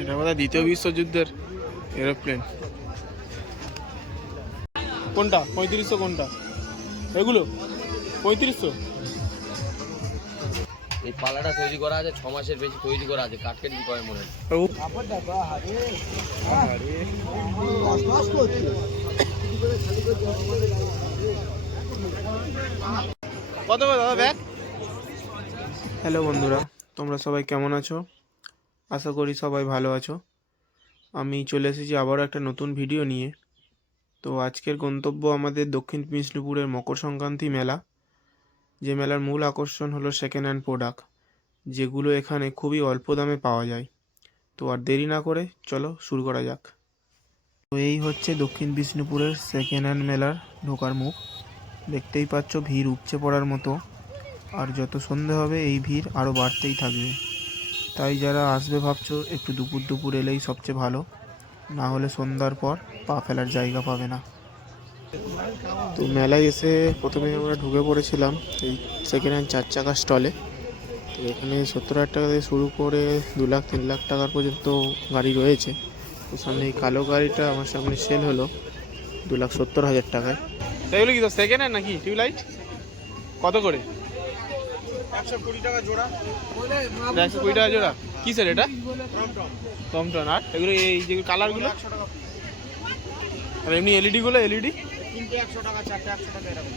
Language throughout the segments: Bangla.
এটা বোধহয় দ্বিতীয় বিশ্বযুদ্ধের এরোপ্লেন। কোনটা 3500? কোনটা এগুলো 3500? এই পালাটা তৈরি করা আছে 6 মাসের বেশি তৈরি করা আছে, কাটকেট কি করে মনে হয়। কত দাদা ব্যাগ? হ্যালো বন্ধুরা, তোমরা সবাই কেমন আছো? আশা করি সবাই ভালো আছো। আমি চলে এসেছি আবারও একটা নতুন ভিডিও নিয়ে। তো আজকের গন্তব্য আমাদের দক্ষিণ বিষ্ণুপুরের মকর সংক্রান্তি মেলা। যে মেলার মূল আকর্ষণ হলো সেকেন্ড হ্যান্ড প্রোডাক্ট, যেগুলো এখানে খুবই অল্প দামে পাওয়া যায়। তো আর দেরি না করে চলো শুরু করা যাক। তো এই হচ্ছে দক্ষিণ বিষ্ণুপুরের সেকেন্ড হ্যান্ড মেলার ঢোকার মুখ। দেখতেই পাচ্ছ ভিড় উপচে পড়ার মতো, আর যত সন্ধে হবে এই ভিড় আরও বাড়তেই থাকবে। তাই যারা আসবে ভাবছো একটু দুপুর দুপুর এলেই সবচেয়ে ভালো, না হলে সন্ধ্যার পর পা ফেলার জায়গা পাবে না। তো মেলায় এসে প্রথমে আমরা ঢুকে পড়েছিলাম এই সেকেন্ড হ্যান্ড 4 চাকার স্টলে। তো এখানে 70,000 টাকা থেকে শুরু করে 2 লাখ 3 লাখ টাকার পর্যন্ত গাড়ি রয়েছে। তো সামনে এই কালো গাড়িটা আমার সামনে সেল হলো 2,70,000 টাকায়। এগুলো কি তো সেকেন্ড হ্যান্ড নাকি? টিউবলাইট কত করে? 120 টাকা জোড়া। 120 টাকা জোড়া। কিসের এটা? টমটম। আর এগুলো এই যে কালারগুলো 100 টাকা। আর এমনি এলইডিগুলো এলইডি তিনটে 100 টাকা, চারটে 100 টাকা এরকম।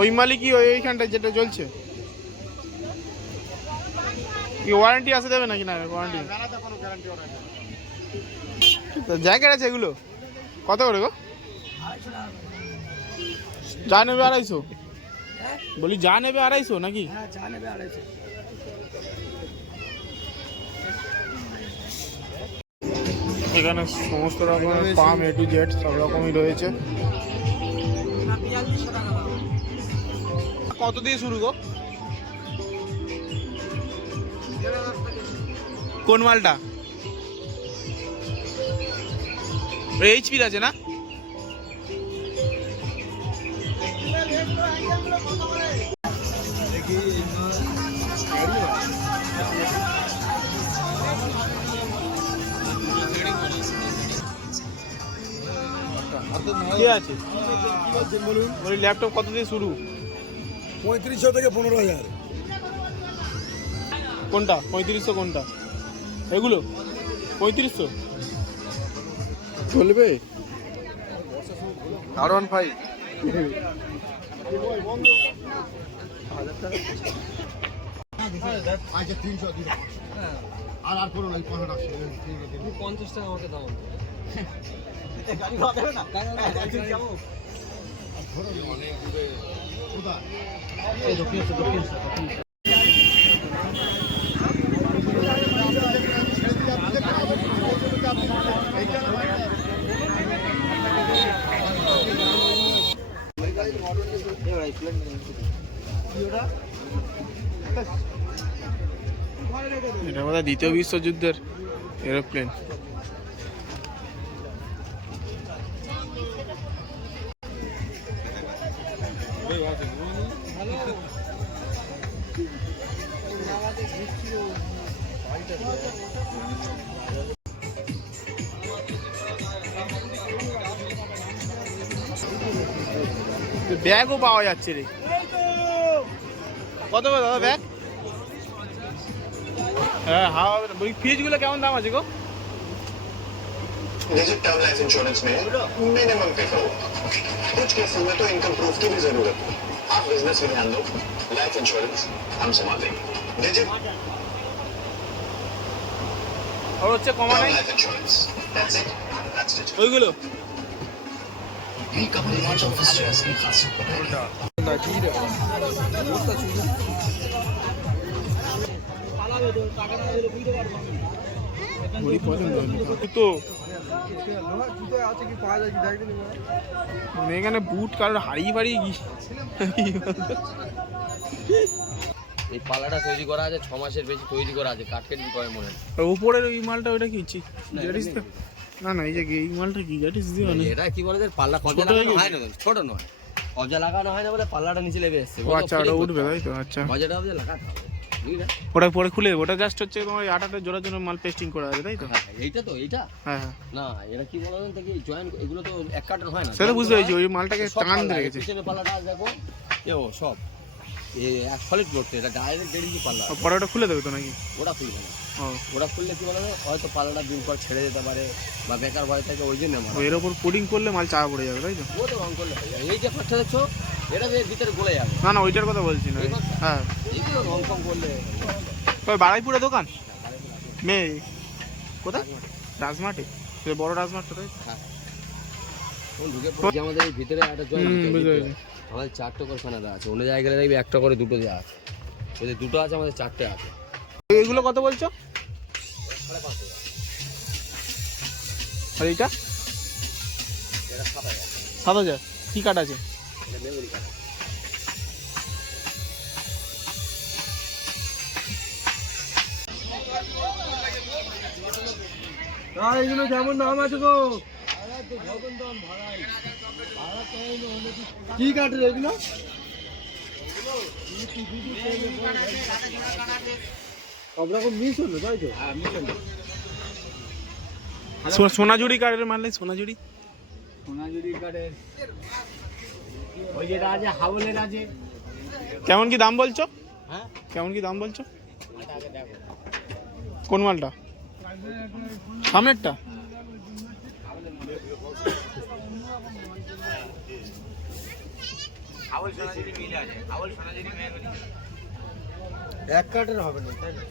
ওই মালিকই ওইখানটায় যেটা জ্বলছে কি ওয়ারেন্টি আছে দেবে নাকি? না ওয়ারেন্টি মেলাতে কোনো গ্যারান্টি ওরা নেই। তো জ্যাকেট আছে এগুলো কত করে গো? যা নেবে 250? বলি যা নেবে 250 নাকি? হ্যাঁ, চা নেবে 250। এখানে সমস্ত রকমের পাম এ টু জেড সব রকমই রয়েছে। কত দিয়ে শুরু গো? কোন মালটা? এইচপির আছে না? কি আছে বলুন? ওই ল্যাপটপ কত দিয়ে শুরু? 3500 থেকে 15,000। কোনটা 3500? কোনটা এগুলো 3500? চলবে R15 আচ্ছা 300 দিন। আর করো না, 50 টাকা আমাকে দাও। গাড়ি ভাড়া দেবে না? যাবো অনেক দূরে। কোথায়? এই দক্ষিণ। এটা বোধহয় দ্বিতীয় বিশ্বযুদ্ধের এরোপ্লেন। ব্যাগও পাওয়া যাচ্ছে রে। কত করে দাদা ব্যাগ? হ্যাঁ হাওয়া ওই ফ্রিজগুলো কেমন দাম আছে গো? डिजिट टर्म लाइफ इंश्योरेंस में मिनिमम पे करो। कुछ केसेस में तो इनकम प्रूफ की भी जरूरत है। आप बिजनेस में ध्यान दो, लाइफ इंश्योरेंस हम संभाल लेंगे। डिजिट আর হচ্ছে কমা নাই life insurance, that's it, that's digit. ওইগুলো ये कंपनी लॉन्च ऑफिस शेयर्स की खासियत बताइए। ঘড়ি পছন্দ তো মানে এখানে বুট কারোর হারিয়ে বাড়িয়ে গিয়ে এই পালাটা তৈরি করা আছে 6 মাসের বেশি তৈরি করা আছে, কাটকেট কি করে মনে হয়। উপরের ওই মালটা ওইটা কি গ্যাটিস? না না এই যে এই মালটা কি গ্যাটিস দিয়ে মানে এটা কি বলে পাল্লা কজা লাগানো হয় না, ছোট নয়, কজা লাগানো হয় না বলে পাল্লাটা নিচে লেবে এসছে। ও আচ্ছা ওটা উঠবে তাই তো? আচ্ছা কজাটা হবে লাগাতে হবে। বুঝলি না? ওটা পরে খুলে দেবো, ওটা জাস্ট হচ্ছে তোমার ওই আটাটা জোড়ার জন্য মাল পেস্টিং করা আছে, তাই তো? হ্যাঁ এইটা তো এইটা হ্যাঁ হ্যাঁ, না, এরা কি বলো জানো তো কি জয়েন, এগুলো তো এক কাটার হয় না। সেটা বুঝতে পেরেছি, ওই মালটাকে সব টান পাল্লা, ধরে এই গেছে। পিছনে পাল্লাটা আছে দেখো, ও সব এক সলিড লোডতে, এটা ডাইরেক্ট 1.5 ইঞ্চি পাল্লা। পরে ওটা খুলে দেবে তো নাকি? ওটা খুলবে না, ও, ওটা খুললে কি বলো, হয়তো পাল্লাটা দিন পর ছেড়ে যেতে পারে বা বেকার ভয় থাকে, ওই জন্য আমার এর ওপর পুডিং করলে মাল চাপা পড়ে যাবে, তাই তো? ও তো রং করলে হয়ে যাবে। এই যে ফাঁকটা দেখছো, এটা যে ভিতরে গলে যাবে। না না, ওইটার কথা বলছি না। এই ফাঁকটা? হ্যাঁ, এইগুলো রং ফং করলে ওই বাড়াইপুরে দোকান মেয়ে কোথায়? রাজমাটে, সে বড় রাজমাটটা, তাই তো? হ্যাঁ, কোন ঢুকে পড়ে যে আমাদের এই ভিতরে একটা জয়েন বুঝতে পেরেছি। আমাদের 4টে করে ফেনা দেওয়া আছে, অন্য জায়গায় দেখবি একটা করে দুটো দেওয়া আছে, ওদের দুটো আছে, আমাদের 4টে আছে। এইগুলো কত বলছো? আর এইটা এটা 7,000, 7,000? কি কাঠ আছে? এটা মেমোরি কার্ড। এইগুলো কেমন দাম আছে গো? কি কাঠের এগুলো? সব রকম মিস হলো, তাই তো? সোনাঝুরি কাঠের মাল নেই? সোনাঝুরি সোনাঝুরি কাঠের ওই যেটা আছে, হাওলের আছে। কেমন কি দাম বলছো? হ্যাঁ, কেমন কি দাম বলছো? কোন মালটা? সামনেরটা? এক কাঠের হবে না, তাই না?